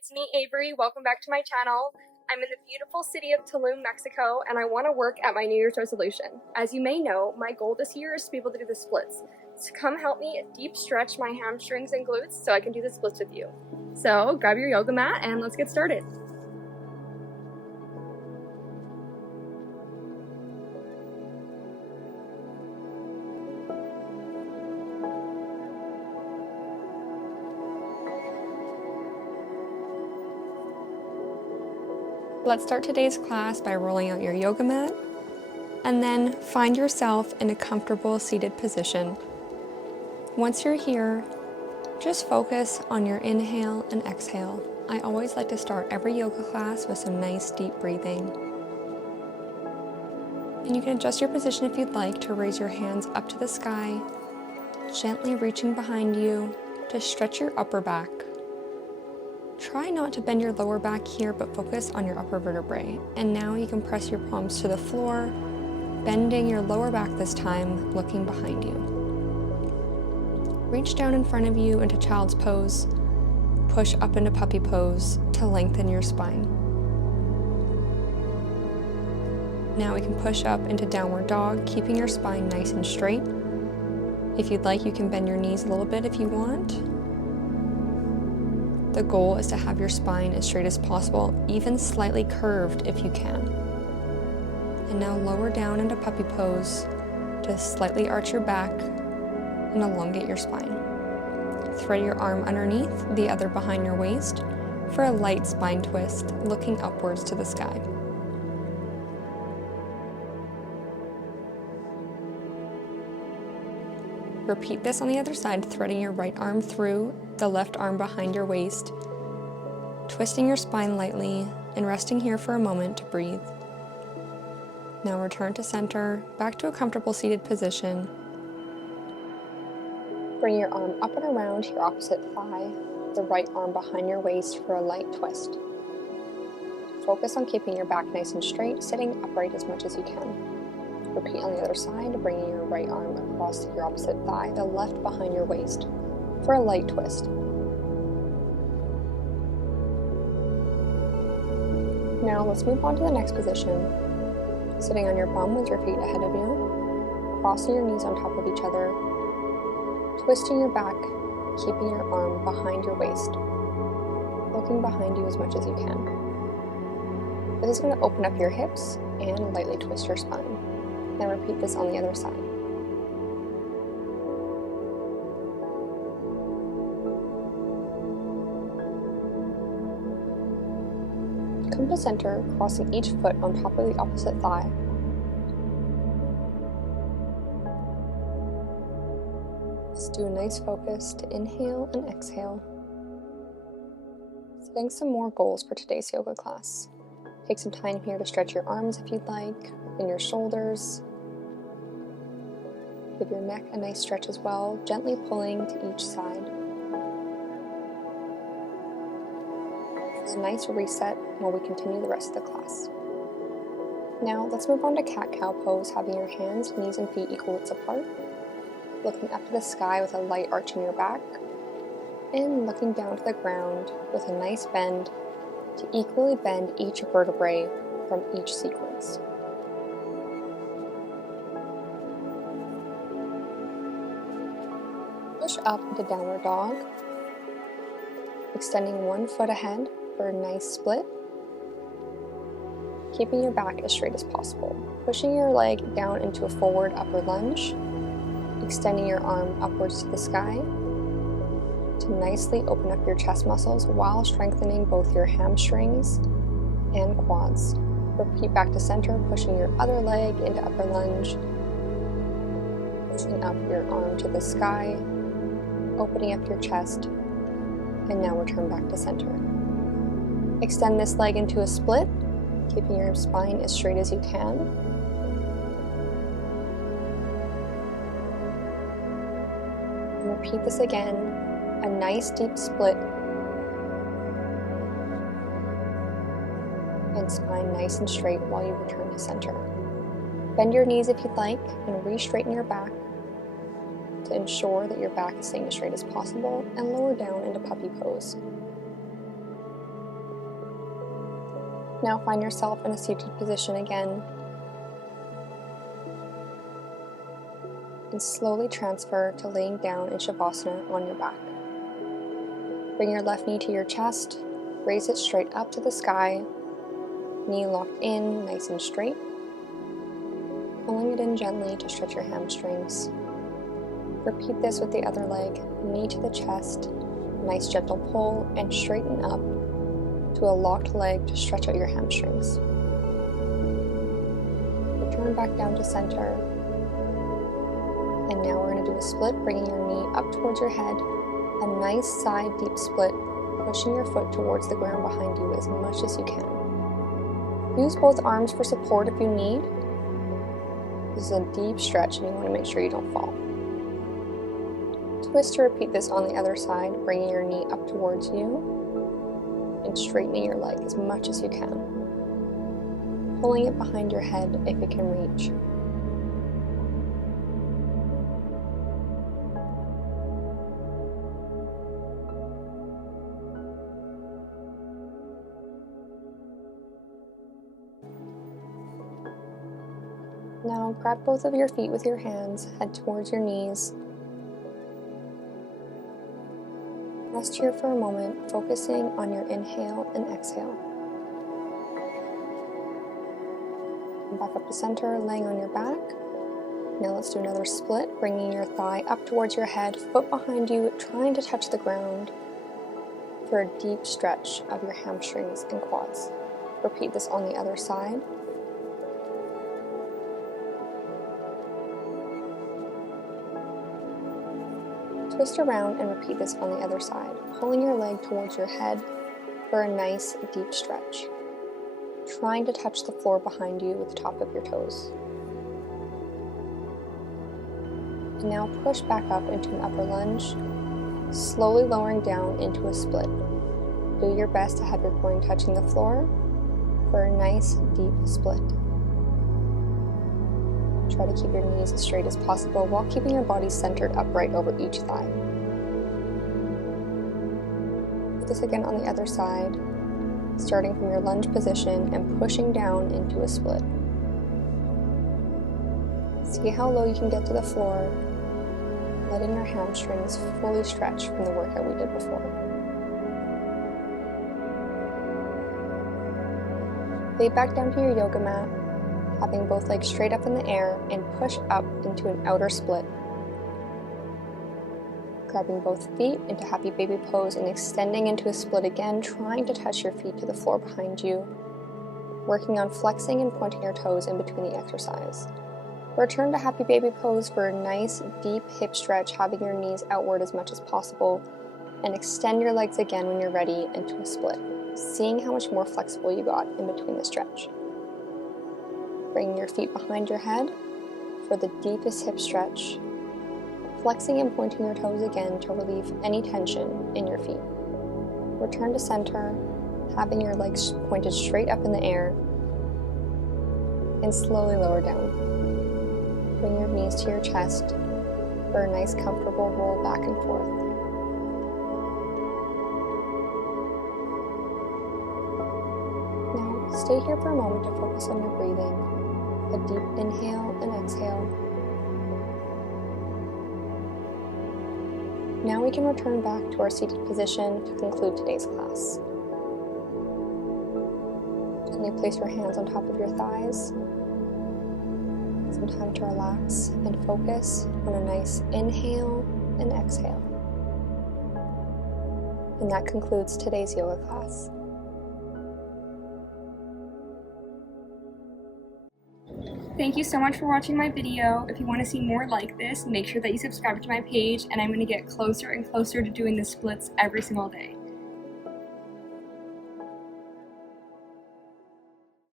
it's me, Avery. Welcome back to my channel. I'm in the beautiful city of Tulum, Mexico, and I want to work at my New Year's resolution. As you may know, my goal this year is to be able to do the splits. So come help me deep stretch my hamstrings and glutes so I can do the splits with you. So grab your yoga mat and let's get started. Let's start today's class by rolling out your yoga mat, and then find yourself in a comfortable seated position. Once you're here, just focus on your inhale and exhale. I always like to start every yoga class with some nice deep breathing. And you can adjust your position if you'd like to raise your hands up to the sky, gently reaching behind you to stretch your upper back. Try not to bend your lower back here, but focus on your upper vertebrae. And now you can press your palms to the floor, bending your lower back this time, looking behind you. Reach down in front of you into child's pose. Push up into puppy pose to lengthen your spine. Now we can push up into downward dog, keeping your spine nice and straight. If you'd like, you can bend your knees a little bit if you want. The goal is to have your spine as straight as possible, even slightly curved if you can. And now lower down into puppy pose to slightly arch your back and elongate your spine. Thread your arm underneath, the other behind your waist for a light spine twist, looking upwards to the sky. Repeat this on the other side, threading your right arm through, the left arm behind your waist, twisting your spine lightly and resting here for a moment to breathe. Now return to center, back to a comfortable seated position. Bring your arm up and around your opposite thigh, the right arm behind your waist for a light twist. Focus on keeping your back nice and straight, sitting upright as much as you can. Repeat on the other side, bringing your right arm across your opposite thigh, the left behind your waist, for a light twist. Now let's move on to the next position. Sitting on your bum with your feet ahead of you, crossing your knees on top of each other, twisting your back, keeping your arm behind your waist, looking behind you as much as you can. This is going to open up your hips and lightly twist your spine. Now repeat this on the other side. Come to center, crossing each foot on top of the opposite thigh. Let's do a nice focused inhale and exhale. Setting some more goals for today's yoga class. Take some time here to stretch your arms if you'd like, and your shoulders. Give your neck a nice stretch as well, gently pulling to each side. It's a nice reset while we continue the rest of the class. Now let's move on to cat-cow pose, having your hands, knees, and feet equal widths apart, looking up to the sky with a light arch in your back, and looking down to the ground with a nice bend to equally bend each vertebrae from each sequence. Push up into downward dog, extending one foot ahead for a nice split, keeping your back as straight as possible. Pushing your leg down into a forward upper lunge, extending your arm upwards to the sky to nicely open up your chest muscles while strengthening both your hamstrings and quads. Repeat back to center, pushing your other leg into upper lunge, pushing up your arm to the sky, opening up your chest, and now return back to center. Extend this leg into a split, keeping your spine as straight as you can. And repeat this again, a nice deep split, and spine nice and straight while you return to center. Bend your knees if you'd like, and re-straighten your back to ensure that your back is staying as straight as possible, and lower down into puppy pose. Now find yourself in a seated position again, and slowly transfer to laying down in Shavasana on your back. Bring your left knee to your chest, raise it straight up to the sky, knee locked in, nice and straight. Pulling it in gently to stretch your hamstrings. Repeat this with the other leg, knee to the chest, nice gentle pull, and straighten up to a locked leg to stretch out your hamstrings. Return back down to center. And now we're going to do a split, bringing your knee up towards your head, a nice side deep split, pushing your foot towards the ground behind you as much as you can. Use both arms for support if you need. This is a deep stretch and you want to make sure you don't fall. Twist to repeat this on the other side, bringing your knee up towards you and straightening your leg as much as you can. Pulling it behind your head if it can reach. Now grab both of your feet with your hands, head towards your knees. Rest here for a moment, focusing on your inhale and exhale. Come back up to center, laying on your back. Now let's do another split, bringing your thigh up towards your head, foot behind you, trying to touch the ground for a deep stretch of your hamstrings and quads. Repeat this on the other side. Twist around and repeat this on the other side, pulling your leg towards your head for a nice deep stretch, trying to touch the floor behind you with the top of your toes. And now push back up into an upper lunge, slowly lowering down into a split. Do your best to have your groin touching the floor for a nice deep split. Try to keep your knees as straight as possible while keeping your body centered upright over each thigh. Do this again on the other side, starting from your lunge position and pushing down into a split. See how low you can get to the floor, letting your hamstrings fully stretch from the workout we did before. Lay back down to your yoga mat, having both legs straight up in the air and push up into an outer split. Grabbing both feet into happy baby pose and extending into a split again, trying to touch your feet to the floor behind you. Working on flexing and pointing your toes in between the exercise. Return to happy baby pose for a nice deep hip stretch, having your knees outward as much as possible, and extend your legs again when you're ready into a split, seeing how much more flexible you got in between the stretch. Bringing your feet behind your head for the deepest hip stretch, flexing and pointing your toes again to relieve any tension in your feet. Return to center, having your legs pointed straight up in the air, and slowly lower down. Bring your knees to your chest for a nice comfortable roll back and forth. Now stay here for a moment to focus on your breathing. A deep inhale and exhale. Now we can return back to our seated position to conclude today's class. Gently place your hands on top of your thighs. Some time to relax and focus on a nice inhale and exhale. And that concludes today's yoga class. Thank you so much for watching my video. If you want to see more like this, make sure that you subscribe to my page, and I'm going to get closer and closer to doing the splits every single day.